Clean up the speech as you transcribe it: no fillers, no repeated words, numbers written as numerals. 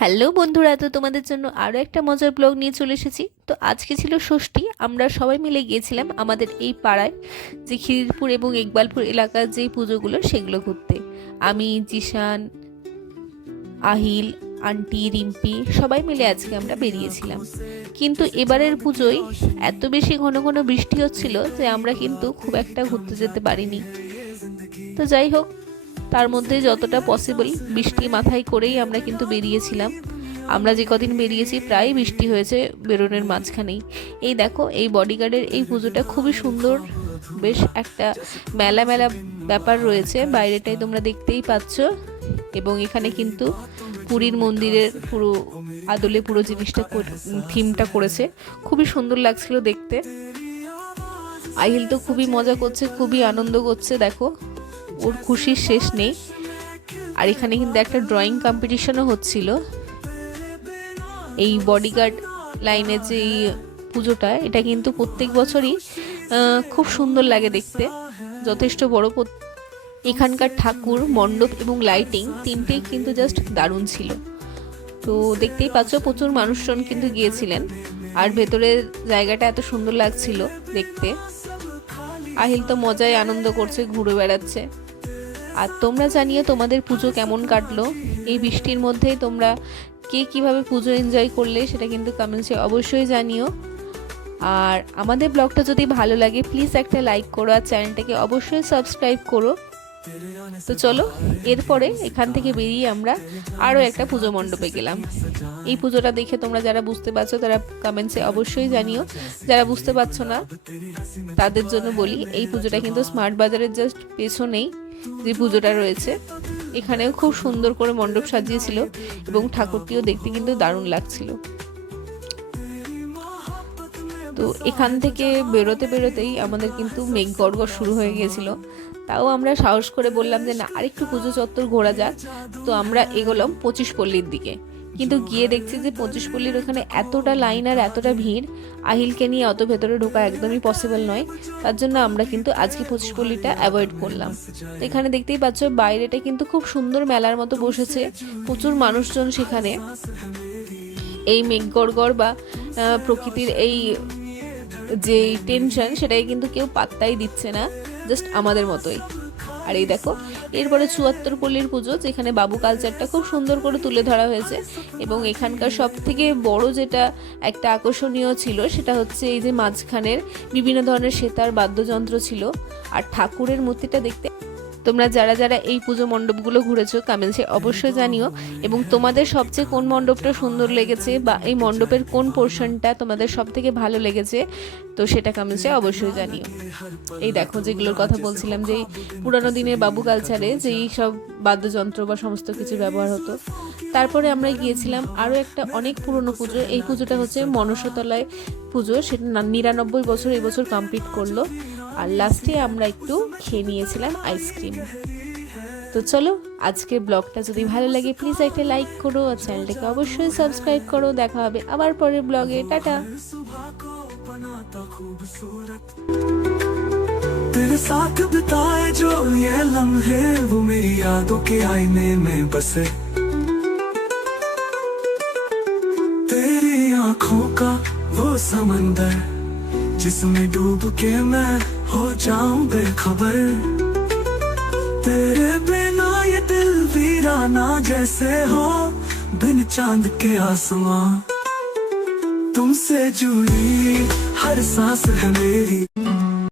Hello বন্ধুরা, তো তোমাদের জন্য আরও একটা মজার ব্লগ নিয়ে চলে এসেছি। তো আজকে ছিল ষষ্ঠী। আমরা সবাই মিলে গিয়েছিলাম আমাদের এই পাড়ায় যে খিদিরপুর এবং ইকবালপুর এলাকার যেই পুজোগুলো সেগুলো ঘুরতে। আমি, জিশান, আহিল, আন্টি, রিম্পি সবাই মিলে আজকে আমরা বেরিয়েছিলাম। কিন্তু এবারের পুজোয় এত বেশি ঘন ঘন বৃষ্টি হচ্ছিল যে আমরা কিন্তু খুব একটা ঘুরতে যেতে পারিনি। তো যাই হোক, তার মধ্যে যতটা পসিবল বৃষ্টি মাথায় করেই আমরা কিন্তু বেরিয়েছিলাম। আমরা যে কদিন বেরিয়েছি প্রায় বৃষ্টি হয়েছে বেরোনের মাঝখানেই। এই দেখো, এই বডিগার্ডের এই পুজোটা খুবই সুন্দর, বেশ একটা মেলা মেলা ব্যাপার রয়েছে। বাইরেটাই তোমরা দেখতেই পাচ্ছ, এবং এখানে কিন্তু পুরীর মন্দিরের পুরো আদলে পুরো জিনিসটা থিমটা করেছে, খুবই সুন্দর লাগছিল দেখতে। আহিল তো খুবই মজা করছে, খুবই আনন্দ করছে, দেখো ওর খুশির শেষ নেই। আর এখানে কিন্তু একটা ড্রয়িং কম্পিটিশনও হচ্ছিল। এই বডিগার্ড লাইনের যে পুজোটা, এটা কিন্তু প্রত্যেক বছরই খুব সুন্দর লাগে দেখতে, যথেষ্ট বড়। এখানকার ঠাকুর, মণ্ডপ এবং লাইটিং তিনটেই কিন্তু জাস্ট দারুণ ছিল। তো দেখতেই পাচ্ছ প্রচুর মানুষজন কিন্তু গিয়েছিলেন, আর ভেতরের জায়গাটা এত সুন্দর লাগছিল দেখতে। আহিল তো মজায় আনন্দ করছে, ঘুরে বেড়াচ্ছে। আর তোমরা জানিও তোমাদের পুজো কেমন কাটলো এই বৃষ্টির মধ্যে। তোমরা কে কিভাবে পুজো এনজয় করলে সেটা কিন্তু কমেন্টসে অবশ্যই জানিও। আর আমাদের ব্লগটা যদি ভালো লাগে প্লিজ একটা লাইক করো, আর চ্যানেলটাকে অবশ্যই সাবস্ক্রাইব করো। তো চলো, এরপরে এখান থেকে বেরিয়ে আমরা আরও একটা পুজো মণ্ডপে গেলাম। এই পুজোটা দেখে তোমরা যারা বুঝতে পারছো তারা কমেন্টসে অবশ্যই জানিও। যারা বুঝতে পারছো না তাদের জন্য বলি, এই পুজোটা কিন্তু স্মার্ট বাজারের জাস্ট পেছনেই যে পুজোটা রয়েছে। এখানেও খুব সুন্দর করে মণ্ডপ সাজিয়েছিল এবং ঠাকুরটিও দেখতে কিন্তু দারুণ লাগছিল। তো এখান থেকে বেরোতে বেরোতেই আমাদের কিন্তু মেঘ গড়গড় শুরু হয়ে গিয়েছিল। তাও আমরা সাহস করে বললাম যে না, আরেকটু পুজো চত্বর ঘোরা যাক। তো আমরা এগোলাম 25 পল্লীর দিকে। কিন্তু গিয়ে দেখছি যে 25 পল্লীর ওখানে এতটা লাইন আর এতটা ভিড়, আহিলকে নিয়ে অত ভেতরে ঢোকা একদমই পসিবল নয়। তার জন্য আমরা কিন্তু আজকে 25 পল্লীটা অ্যাভয়েড করলাম। তো এখানে দেখতেই পাচ্ছ বাইরেটা কিন্তু খুব সুন্দর মেলার মতো বসেছে, প্রচুর মানুষজন সেখানে। এই মেঘ গড়গড় বা প্রকৃতির এই যে টেনশন, সেটাই কিন্তু কেউ পাত্তাই দিচ্ছে না, জাস্ট আমাদের মতোই। আর এই দেখো, এরপরে 74 পল্লীর পুজো, যেখানে বাবু কালচারটা খুব সুন্দর করে তুলে ধরা হয়েছে। এবং এখানকার সব থেকে বড় যেটা একটা আকর্ষণীয় ছিল সেটা হচ্ছে এই যে মাঝখানের বিভিন্ন ধরনের সেতার বাদ্যযন্ত্র ছিল। আর ঠাকুরের মূর্তিটা দেখতে, তোমরা যারা যারা এই পুজো মণ্ডপগুলো ঘুরেছো কমেন্টসে অবশ্যই জানিও। এবং তোমাদের সবচেয়ে কোন মণ্ডপটা সুন্দর লেগেছে বা এই মণ্ডপের কোন পোর্শনটা তোমাদের সব থেকে ভালো লেগেছে, তো সেটা কমেন্টসে অবশ্যই জানিও। এই দেখো, যেগুলোর কথা বলছিলাম, যে পুরানো দিনের বাবু কালচারে যেই সব বাদ্যযন্ত্র বা সমস্ত কিছু ব্যবহার হতো। তারপরে আমরা গিয়েছিলাম আরও একটা অনেক পুরনো পুজো। এই পুজোটা হচ্ছে মনসাতলায় পুজো, সেটা 99 বছর এই বছর কমপ্লিট করলো। আর লাস্টে আমরা একটু খেয়ে নিয়েছিলাম আইসক্রিম। তো চলো, আজকের ব্লগটা যদি ভালো লাগে প্লিজ একটা লাইক করো, আর চ্যানেলটাকে অবশ্যই সাবস্ক্রাইব করো। দেখা হবে আবার পরের ব্লগে। টাটা। तेरे साथ बिताए जो ये लम्हे वो मेरी यादों के आईने में बसे। तेरी आंखों का वो समंदर जिसमें डूब के मैं हो जाऊं बेखबर। तेरे बिना ये दिल वीराना जैसे हो बिन चांद के आसमां। तुमसे जुड़ी हर सांस है मेरी।